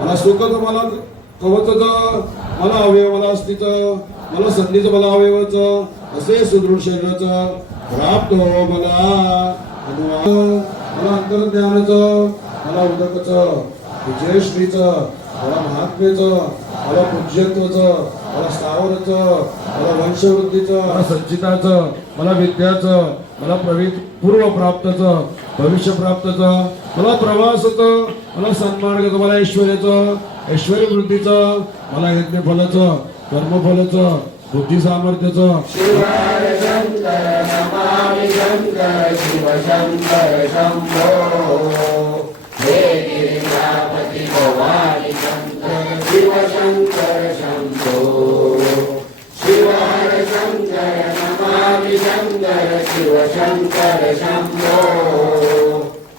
मला सुखाचं मला कवचाचं मला अवयव मला अस्थिचं मला संधीचं मला अवयवाचं असे सुदृढ शरीराचं प्राप्त हो मला मला अंतर्ज्ञानाचं मला उदकाचं विजयश्रीचं मला महात्म्याचं मला पूज्यत्वाचं मला स्थावराचं मला वंशवृद्धीचं मला संचिताचं मला विद्याचं मला पूर्व प्राप्तचं भविष्य प्राप्तचं मला प्रवासाचं मला सन्मार्गाचं मला ऐश्वर्याचं ऐश्वर्य वृद्धीचं मला यज्ञ फलाचं कर्मफलाचं बुद्धी सामर्थ्याचं शिवाय शंकर नमामि शंकर शिव शंकर शंभो हे गिरिजापति भवानी शंकर शिव शंकर शंभो शिवाय शंकर नमामि शंकर शिव शंकर शंभो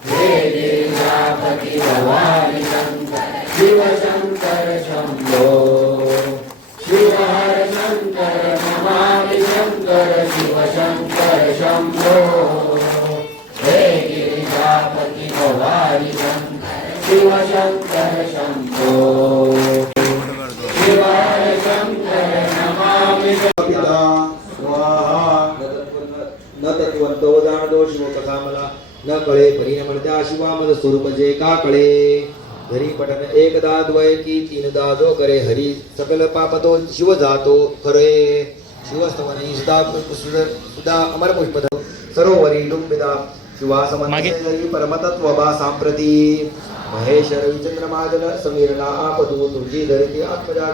हे गिरिजापति भवानी शंकर शिव शंकर शंभो शिवाय शंकर नमामि शंकर शिव शंकर शंभो हे गिरिजापति भवानी शंकर शिव शंकर शंभो शिवाय शंकर नमामि पिता स्वाहा न तत्वंतो जाणतो शिव कथा मला न कळे परी न म्हणत्या शिवा मज स्वरूप जे का कळे हरी पठन एकदा द्वय की तीनदा जो करे हरी सकल पापतो शिव जातो खरे शिवस्तवनी सुधा अमर पुष्पद सरोवरी डुंबिदा शिवा समन्वय परमतत्व बा सांप्रती महेश रविचंद्र महाजन समीरला आपदू तुझी धरिती आत्मजा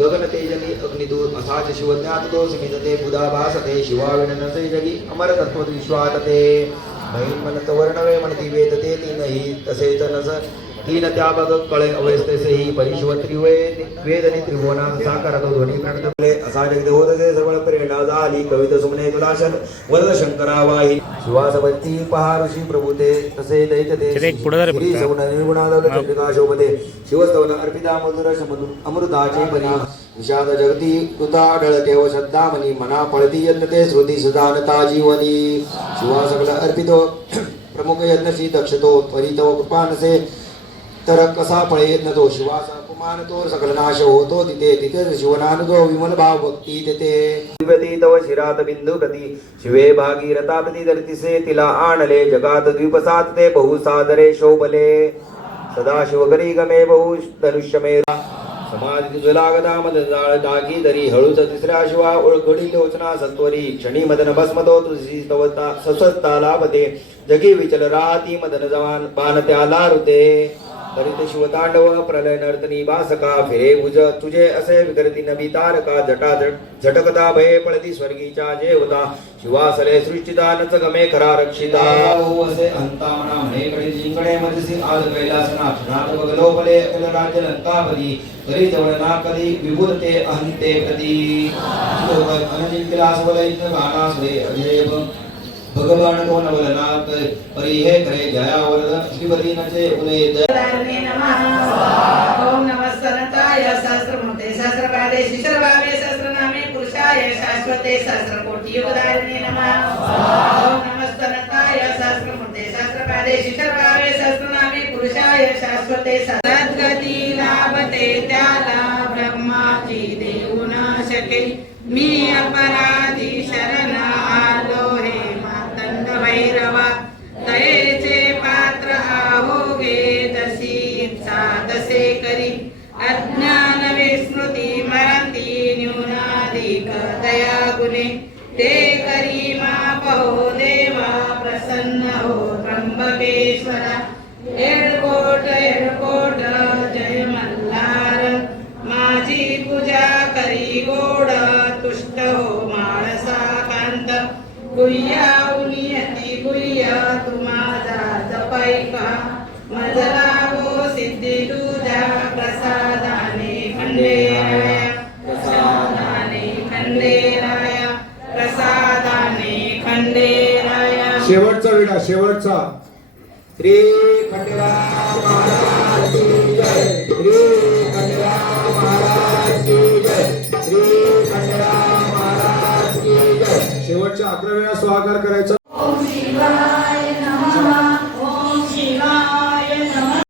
गगन तेजनी अग्निदूत असाच शिवज्ञात तो समितते बुधा भासते शिवा विनसे जगी अमर तत्व विश्वातते महिन मनत वर्णवे म्हणती वेदते तीनही तसेच नस तीन त्या बघ कळे अवस्थेसेही परिश्वत्री वेदनी त्रिभुवना साकार ध्वनी प्रणतले असा जगद होत ते सर्व प्रेरणा झाली कवित सुमने तुलाशन वरद शंकरा वाही शिवासवती पहा ऋषी प्रभूते तसे दैत्य तिथे एक पुढं जरा श्री बघता. सगुण निर्गुणादौल चंद्रिका शोभते शिवस्तवन अर्पिता मधुर अमृताचे परी विषाद जगती कृता आढळते व श्रद्धामणी मना पळती यत्नते श्रुती सदानता जीवनी शिवा सगळ अर्पितो प्रमुख यज्ञशी दक्षतो त्वरितो कृपानसे तर कसा पळे यत्न तो शिवाचा अपमान तो सकल नाश होतो तिथे तिथे शिवनानुदो विमल भाव भक्ती तेथे दिव्यती तव शिरात बिंदू प्रती शिवे भागीरथा प्रती धरतीसे तिला आणले जगात द्वीपसात ते बहुसादरे शोभले सदा शिवकरी गमे बहु धनुष्यमे समाधी तुझलागदा मद जाळ दागी दरी हळूच तिसऱ्या शिवा ओळखडी लोचना सत्वरी क्षणी मदन भस्मतो तुझी तवता ससत्ता लाभते जगी विचल राहती मदन जवान बाण त्याला रुते करीत शिवतांडव प्रलय नर्तनी बासका फिरे भुज तुझे असे विकरती नभी तारका जटा झटकता भये पळती स्वर्गीच्या जे होता शिवासले सृष्टिता नच गमे खरा रक्षिता असे अंता म्हणा म्हणे कडे जिंकणे मजसी आज कैलासना क्षणात बगलो भले अकल राज्य लंकापदी करी जवळ ना कधी विभुरते अहंते प्रती अनजिंक्यला स्वलयित गाना सुरे अजय भगवान तो नवलना परी हे करे जया वरद श्रीपती नचे उने ओम नमः सरताय सहस्रमूर्ते सहस्रपादे शिशरभावे सहस्रनामे पुरुषाय शाश्वते सहस्रकोटि युगधारिणे नमः ओम नमः सरताय सहस्रमूर्ते सहस्रपादे शिशरभावे सहस्रनामे पुरुषाय शाश्वते सद्गती लाभते त्याला ब्रह्माची देऊ न शके मी अपराधी शरण आलो हे मातंग भैरवा दयेचे पात्र आहोगे जशी इच्छा तसे करी अज्ञान विस्मृती मरंती न्यूनाधिक दया गुणे ते करी माप हो देवा प्रसन्न हो त्र्यंबकेश्वरा एडकोट जय मल्हार माझी पूजा करी गोड तुष्ट हो माळसा कांत गुह्या उनियती गुह्य तू माझा जपैका मजला गो सिद्धी तुझ्या प्रसादाने खंडेराया प्रसादाने खंडेराया प्रसादाने खंडेराया शेवटचा विडा शेवटचा श्री खंडेराय महाराज की जय श्री खंडेराय महाराज की जय श्री खंडेराय महाराज की जय शेवटच्या 11 वेळा स्वाकार करायचा. ओम शिवाय नमः ओम शिवाय नमः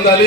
वाढून झाली